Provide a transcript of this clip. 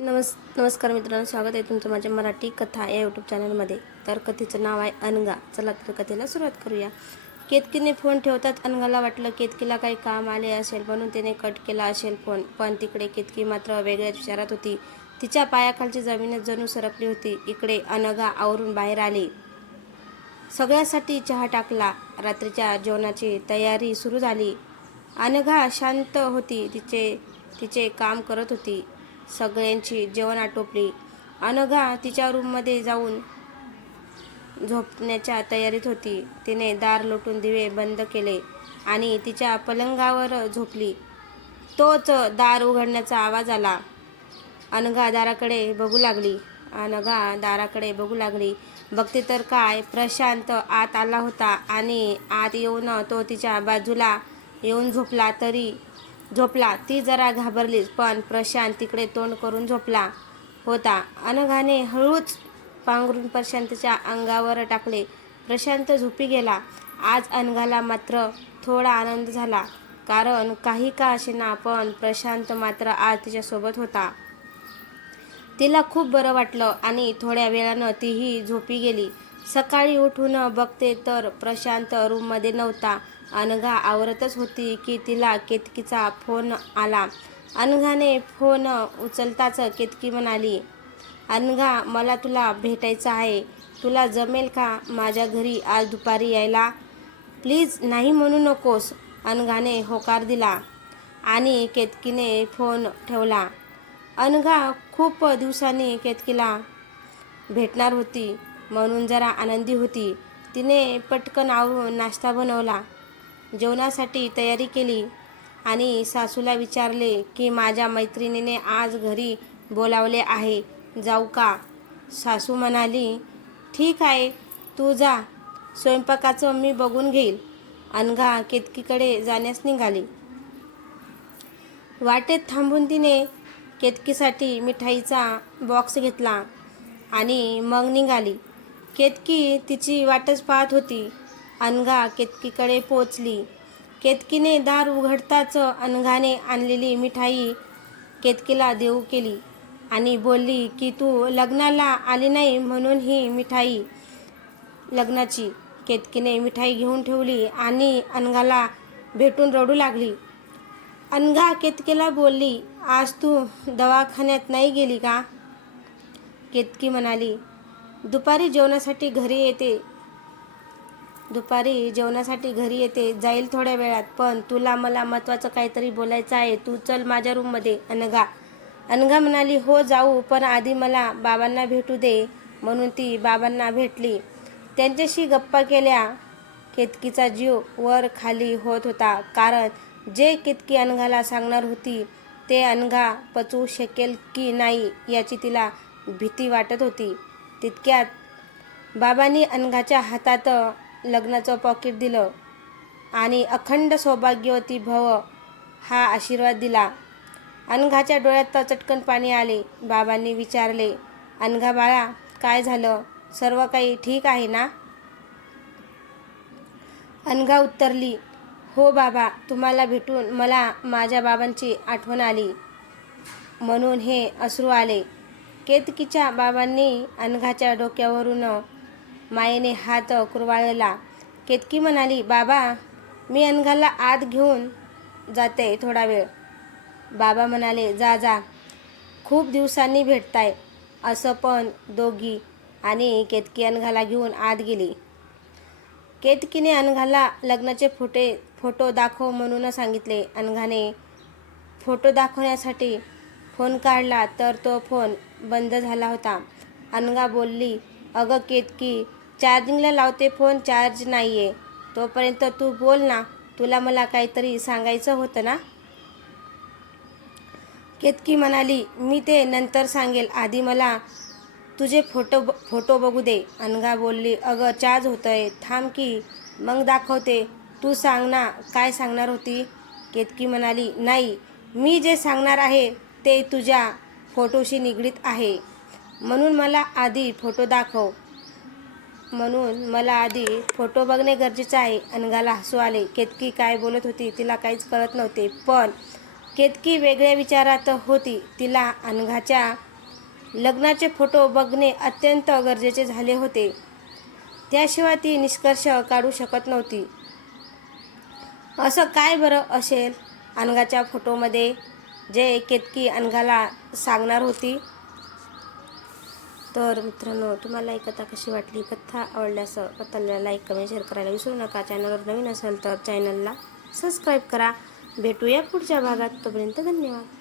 नमस्कार मित्रांनो, स्वागत आहे तुमचं माझ्या मराठी कथा या यूट्यूब चॅनलमध्ये. तर कथेचं नाव आहे अनघा. चला तर कथेला सुरुवात करूया. केतकीने फोन ठेवताच अनघाला वाटलं केतकीला काही काम आले असेल म्हणून तिने कट केला असेल फोन. पण तिकडे केतकी मात्र वेगळ्याच विचारात होती. तिच्या पायाखालची जमीनच जणू सरकली होती. इकडे अनघा आवरून बाहेर आली. सगळ्यासाठी चहा टाकला. रात्रीच्या जेवणाची तयारी सुरू झाली. अनघा शांत होती. तिचे काम करत होती. सगळ्यांची जेवण आटोपली. अनघा तिच्या रूममध्ये जाऊन झोपण्याच्या तयारीत होती. तिने दार लोटून दिवे बंद केले आणि तिच्या पलंगावर झोपली. तोच दार उघडण्याचा आवाज आला. अनघा दाराकडे बघू लागली. बघते तर काय, प्रशांत आत आला होता आणि आत येऊन तो तिच्या बाजूला येऊन झोपला. ती जरा घाबरलीच, पण प्रशांत तिकडे तोंड करून झोपला होता. अनघाने हळूच पांघरून प्रशांतच्या अंगावर टाकले. प्रशांत झोपी गेला. आज अनघाला मात्र थोडा आनंद झाला, कारण काही का असेना पण प्रशांत मात्र आज तिच्यासोबत होता. तिला खूप बरं वाटलं आणि थोड्या वेळानं तीही झोपी गेली. सकाळी उठून बघते तर प्रशांत रूममध्ये नव्हता. अनघा आवरतच होती की तिला केतकीचा फोन आला. अनघाने फोन उचलताच केतकी म्हणाली, अनघा, मला तुला भेटायचं आहे. तुला जमेल का माझ्या घरी आज दुपारी यायला? प्लीज नाही म्हणू नकोस. अनघाने होकार दिला आणि केतकीने फोन ठेवला. अनघा खूप दिवसांनी केतकीला भेटणार होती म्हणून जरा आनंदी होती. तिने पटकन आवरून नाश्ता बनवला, जेवणासाठी तयारी केली आणि सासूला विचारले की माझ्या मैत्रिणीने आज घरी बोलावले आहे, जाऊ का? सासू म्हणाली, ठीक आहे, तू जा, स्वयंपाकाचं मी बघून घेईल. अनघा केतकीकडे जाण्यास निघाली. वाटेत थांबून तिने केतकीसाठी मिठाईचा बॉक्स घेतला आणि मग निघाली. केतकी तिची वाटच पाहत होती. अनघा केतकीकडे पोचली. केतकीने दार उघडताच अनघाने आणलेली मिठाई केतकीला देऊ केली आणि बोलली की तू लग्नाला आली नाही म्हणून ही मिठाई लग्नाची. केतकीने मिठाई घेऊन ठेवली आणि अनघाला भेटून रडू लागली. अनघा केतकीला बोलली, आज तू दवाखान्यात नाही गेली का? केतकी म्हणाली, दुपारी जेवणासाठी घरी येते, जाईल थोड्या वेळात, पण तुला मला महत्त्वाचं काहीतरी बोलायचं आहे. तू चल माझ्या रूममध्ये. अनघा म्हणाली, हो जाऊ, पण आधी मला बाबांना भेटू दे. म्हणून ती बाबांना भेटली. त्यांच्याशी गप्पा केल्या. केतकीचा जीव वर खाली होत होता, कारण जे केतकी अनघाला सांगणार होती ते अनघा पचवू शकेल की नाही याची तिला भीती वाटत होती. तितक्यात बाबांनी अनघाच्या हातात लग्नाचं पॉकेट दिलं आणि अखंड सौभाग्यवती भव हा आशीर्वाद दिला. अनघाच्या डोळ्यात चटकन पाणी आले. बाबांनी विचारले, अनघा बाळा, काय झालं? सर्व काही ठीक आहे ना? अनघा उत्तरली, हो बाबा, तुम्हाला भेटून मला माझ्या बाबांची आठवण आली म्हणून हे अश्रू आले. केतकीच्या बाबांनी अनघाच्या डोक्यावरून मायेने हात कुरवाळला. केतकी म्हणाली, बाबा, मी अनघाला आत घेऊन जाते थोडा वेळ. बाबा म्हणाले, जा जा, खूप दिवसांनी भेटताय. असं पण दोघी आणि केतकी अनघाला घेऊन आत गेली. केतकीने अनघाला लग्नाचे फोटो दाखव म्हणून सांगितले. अनघाने फोटो दाखवण्यासाठी फोन काढला तर तो फोन बंद झाला होता. अनघा बोलली, अगं केतकी, चार्जिंगला लावते फोन, चार्ज नाही आहे. तोपर्यंत तू बोल ना, तुला मला काहीतरी सांगायचं होतं ना? केतकी म्हणाली, मी ते नंतर सांगेल, आधी मला तुझे फोटो बघू दे. अनघा बोलली, अगं चार्ज होतंय, थांब की, मग दाखवते. तू सांग ना, काय सांगणार होती? केतकी म्हणाली, नाही, मी जे सांगणार आहे ते तुझ्या फोटोशी निगडीत आहे, म्हणून मला आधी फोटो बघणे गरजेचं आहे. अनघाला हसू आले. केतकी काय बोलत होती तिला काहीच कळत नव्हते, पण केतकी वेगळ्या विचारात होती. तिला अनघाच्या लग्नाचे फोटो बघणे अत्यंत गरजेचे झाले होते. त्याशिवाय ती निष्कर्ष काढू शकत नव्हती. असं काय बरं असेल अनघाच्या फोटोमध्ये जे केतकी अनघाला सांगणार होती? तर मित्रांनो, तुम्हाला ही कथा कशी वाटली? कथा आवडल्यास कथाला लाईक कमेंट शेअर करायला विसरू नका. चॅनलवर नवीन असेल तर चॅनलला सबस्क्राईब करा. भेटूया पुढच्या भागात. तोपर्यंत धन्यवाद.